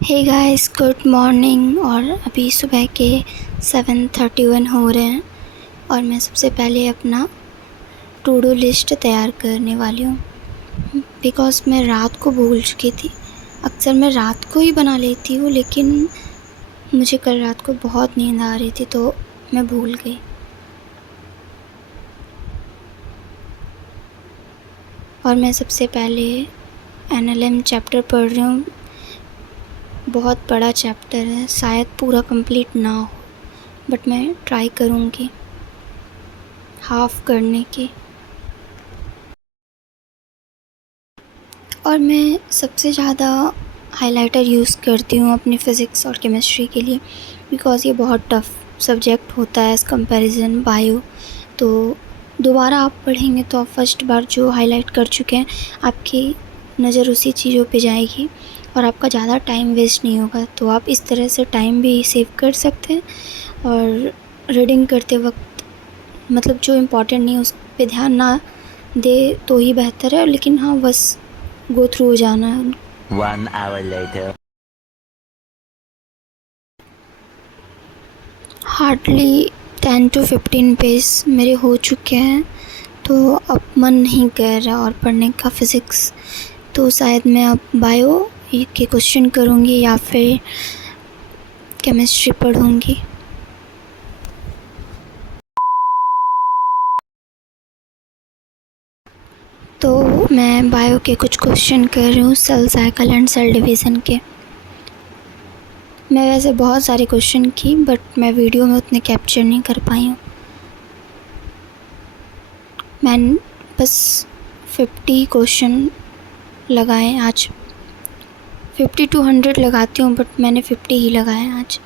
Hey guys, good morning. और अभी सुबह के 7:31 हो रहे हैं और मैं सबसे पहले अपना टू डू लिस्ट तैयार करने वाली हूँ बिकॉज़ मैं रात को भूल चुकी थी। अक्सर मैं रात को ही बना लेती हूँ, लेकिन मुझे कल रात को बहुत नींद आ रही थी तो मैं भूल गई। और मैं सबसे पहले NLM चैप्टर पढ़ रही हूँ। बहुत बड़ा चैप्टर है, शायद पूरा कंप्लीट ना हो, बट मैं ट्राई करूँगी हाफ़ करने की। और मैं सबसे ज़्यादा हाइलाइटर यूज़ करती हूँ अपनी फ़िज़िक्स और केमिस्ट्री के लिए बिकॉज़ ये बहुत टफ़ सब्जेक्ट होता है एज़ कंपैरिज़न बायो। तो दोबारा आप पढ़ेंगे तो आप फर्स्ट बार जो हाइलाइट कर चुके हैं आपकी नज़र उसी चीज़ों पे जाएगी और आपका ज़्यादा टाइम वेस्ट नहीं होगा। तो आप इस तरह से टाइम भी सेव कर सकते हैं और रीडिंग करते वक्त मतलब जो इम्पोर्टेंट नहीं है उस पे ध्यान ना दे तो ही बेहतर है, लेकिन हाँ बस गो थ्रू हो जाना है। 1 hour later. Hardly 10 to 15 page मेरे हो चुके हैं, तो अब मन नहीं कर रहा और पढ़ने का फ़िज़िक्स। तो शायद मैं अब बायो के क्वेश्चन करूँगी या फिर केमिस्ट्री पढ़ूँगी। तो मैं बायो के कुछ क्वेश्चन कर रही हूँ, cell cycle and cell division के। मैं वैसे बहुत सारे क्वेश्चन की बट मैं वीडियो में उतने कैप्चर नहीं कर पाई हूँ। मैंने बस 50 क्वेश्चन लगाए आज। 50 to 100 लगाती हूँ बट मैंने 50 ही लगाए आज।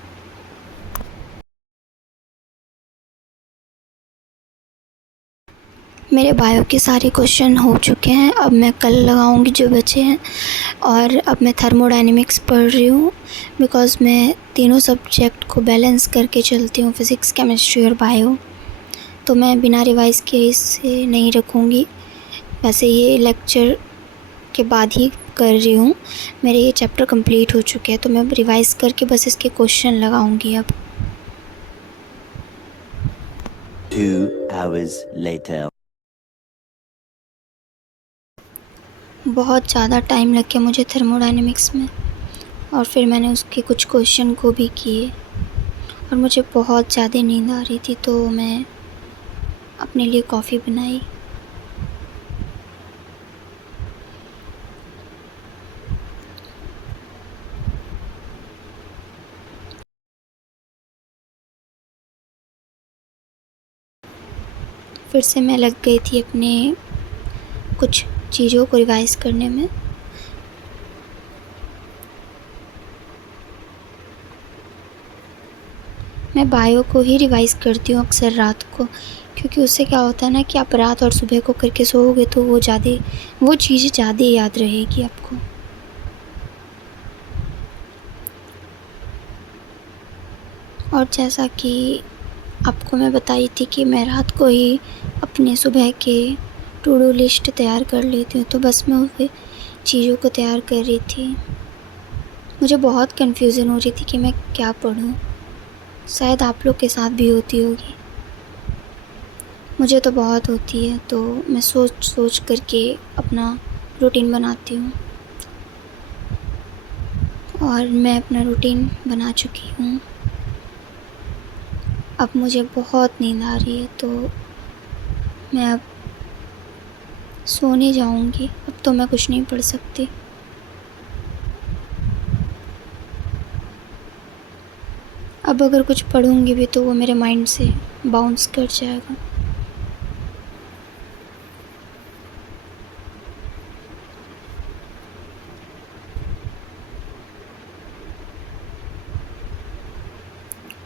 मेरे बायो के सारे क्वेश्चन हो चुके हैं, अब मैं कल लगाऊंगी जो बचे हैं। और अब मैं थर्मोडायनेमिक्स पढ़ रही हूँ बिकॉज़ मैं तीनों सब्जेक्ट को बैलेंस करके चलती हूँ, फ़िज़िक्स, केमिस्ट्री और बायो। तो मैं बिना रिवाइज़ के इसे नहीं रखूँगी। वैसे ये लेक्चर के बाद ही कर रही हूँ, मेरे ये चैप्टर कंप्लीट हो चुके हैं तो मैं रिवाइज़ करके बस इसके क्वेश्चन लगाऊंगी अब। 2 hours later. बहुत ज़्यादा टाइम लग गया मुझे थर्मोडायनेमिक्स में और फिर मैंने उसके कुछ क्वेश्चन को भी किए और मुझे बहुत ज़्यादा नींद आ रही थी तो मैं अपने लिए कॉफ़ी बनाई। फिर से मैं लग गई थी अपने कुछ चीज़ों को रिवाइज़ करने में। मैं बायो को ही रिवाइज़ करती हूँ अक्सर रात को, क्योंकि उससे क्या होता है ना कि आप रात और सुबह को करके सोओगे तो वो चीज़ ज़्यादा याद रहेगी आपको। और जैसा कि आपको मैं बताई थी कि मैं रात को ही अपने सुबह के टू डू लिस्ट तैयार कर लेती हूँ, तो बस मैं उस चीज़ों को तैयार कर रही थी। मुझे बहुत कन्फ्यूज़न हो रही थी कि मैं क्या पढूँ। शायद आप लोग के साथ भी होती होगी, मुझे तो बहुत होती है। तो मैं सोच सोच करके अपना रूटीन बनाती हूँ और मैं अपना रूटीन बना चुकी हूँ। अब मुझे बहुत नींद आ रही है तो मैं अब सोने जाऊँगी। अब तो मैं कुछ नहीं पढ़ सकती। अब अगर कुछ पढ़ूँगी भी तो वो मेरे माइंड से बाउंस कर जाएगा।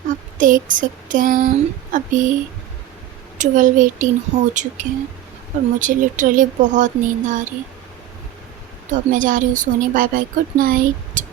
आप देख सकते हैं अभी 12:18 हो चुके हैं और मुझे लिटरली बहुत नींद आ रही है। तो अब मैं जा रही हूँ सोने। Bye bye, good night.